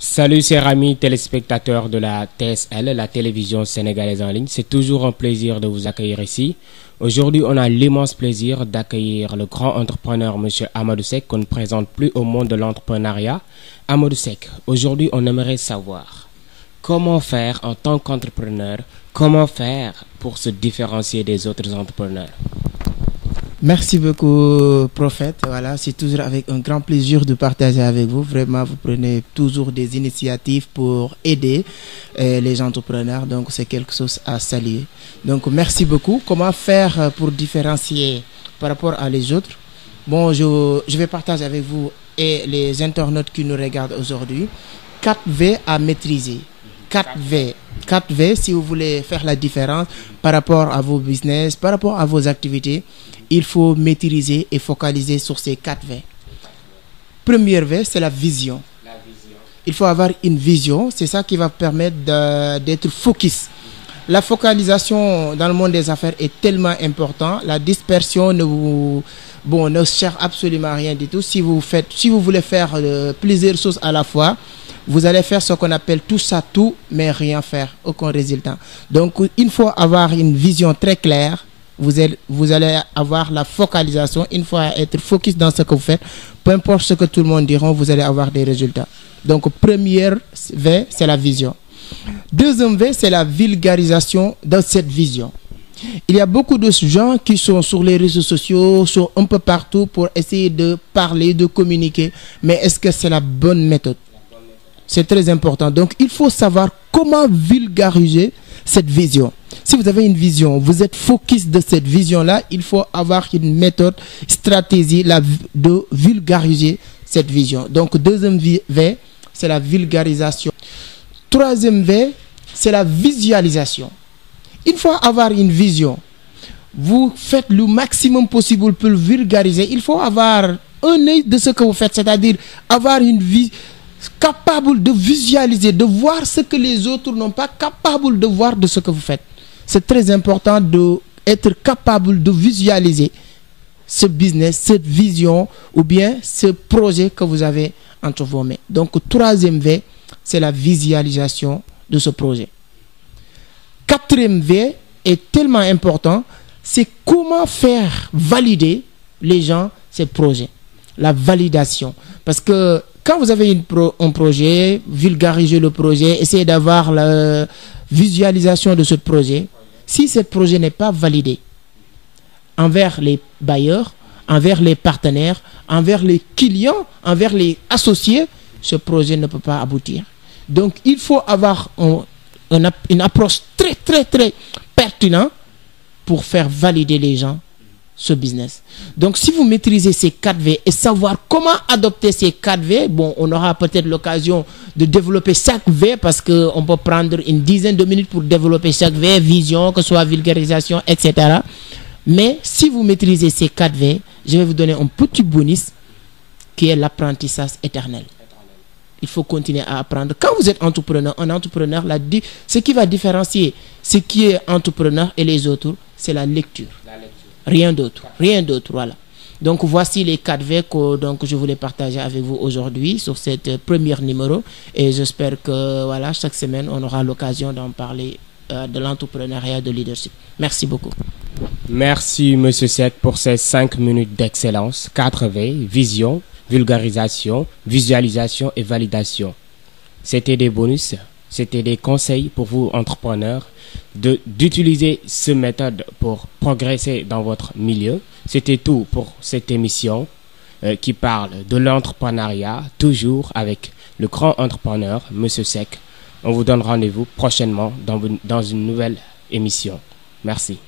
Salut chers amis téléspectateurs de la TSL, la télévision sénégalaise en ligne. C'est toujours un plaisir de vous accueillir ici. Aujourd'hui, on a l'immense plaisir d'accueillir le grand entrepreneur M. Amadou Seck, qu'on ne présente plus au monde de l'entrepreneuriat. Amadou Seck, aujourd'hui, on aimerait savoir comment faire en tant qu'entrepreneur, comment faire pour se différencier des autres entrepreneurs. Merci beaucoup, Prophète. Voilà, c'est toujours avec un grand plaisir de partager avec vous. Vraiment, vous prenez toujours des initiatives pour aider les entrepreneurs. Donc, c'est quelque chose à saluer. Donc, merci beaucoup. Comment faire pour différencier par rapport à les autres? Bon, je vais partager avec vous et les internautes qui nous regardent aujourd'hui 4 V à maîtriser. 4 V. 4 V, si vous voulez faire la différence par rapport à vos business, par rapport à vos activités, il faut maîtriser et focaliser sur ces 4 V. Première V, c'est la vision. Il faut avoir une vision, c'est ça qui va permettre d'être focus. La focalisation dans le monde des affaires est tellement importante. La dispersion ne sert absolument à rien du tout. Si vous voulez faire plusieurs choses à la fois, vous allez faire ce qu'on appelle tout ça, tout, mais rien faire, aucun résultat. Donc, il faut avoir une vision très claire. Vous allez avoir la focalisation. Une fois être focus dans ce que vous faites, peu importe ce que tout le monde dira, vous allez avoir des résultats. Donc, première V, c'est la vision. Deuxième V, c'est la vulgarisation de cette vision. Il y a beaucoup de gens qui sont sur les réseaux sociaux, sont un peu partout pour essayer de parler, de communiquer. Mais est-ce que c'est la bonne méthode? C'est très important. Donc, il faut savoir comment vulgariser cette vision. Si vous avez une vision, vous êtes focus de cette vision-là, il faut avoir une méthode, stratégie de vulgariser cette vision. Donc, deuxième V, c'est la vulgarisation. Troisième V, c'est la visualisation. Il faut avoir une vision. Vous faites le maximum possible pour le vulgariser. Il faut avoir un œil de ce que vous faites, c'est-à-dire avoir une vision capable de visualiser, de voir ce que les autres n'ont pas capable de voir de ce que vous faites. C'est très important d'être capable de visualiser ce business, cette vision ou bien ce projet que vous avez entre vos mains. Donc, troisième V, c'est la visualisation de ce projet. Quatrième V est tellement important, c'est comment faire valider les gens ces projets. La validation. Parce que quand vous avez un projet, vulgarisez le projet, essayez d'avoir la visualisation de ce projet. Si ce projet n'est pas validé envers les bailleurs, envers les partenaires, envers les clients, envers les associés, ce projet ne peut pas aboutir. Donc, il faut avoir une approche très, très, très pertinente pour faire valider les gens ce business. Donc, si vous maîtrisez ces 4 V et savoir comment adopter ces 4 V, bon, on aura peut-être l'occasion de développer chaque V parce qu'on peut prendre une dizaine de minutes pour développer chaque V, vision, que ce soit vulgarisation, etc. Mais si vous maîtrisez ces 4 V, je vais vous donner un petit bonus qui est l'apprentissage éternel. Il faut continuer à apprendre. Quand vous êtes entrepreneur, un entrepreneur, ce qui va différencier ce qui est entrepreneur et les autres, c'est la lecture. Rien d'autre, voilà. Donc, voici les 4 V que je voulais partager avec vous aujourd'hui sur cette première numéro. Et j'espère que, voilà, chaque semaine, on aura l'occasion d'en parler de l'entrepreneuriat, de leadership. Merci beaucoup. Merci, M. Seck, pour ces 5 minutes d'excellence. 4 V, vision, vulgarisation, visualisation et validation. C'était des bonus, c'était des conseils pour vous, entrepreneurs, d'utiliser cette méthode pour progresser dans votre milieu. C'était tout pour cette émission qui parle de l'entrepreneuriat, toujours avec le grand entrepreneur, M. Seck. On vous donne rendez-vous prochainement dans une nouvelle émission. Merci.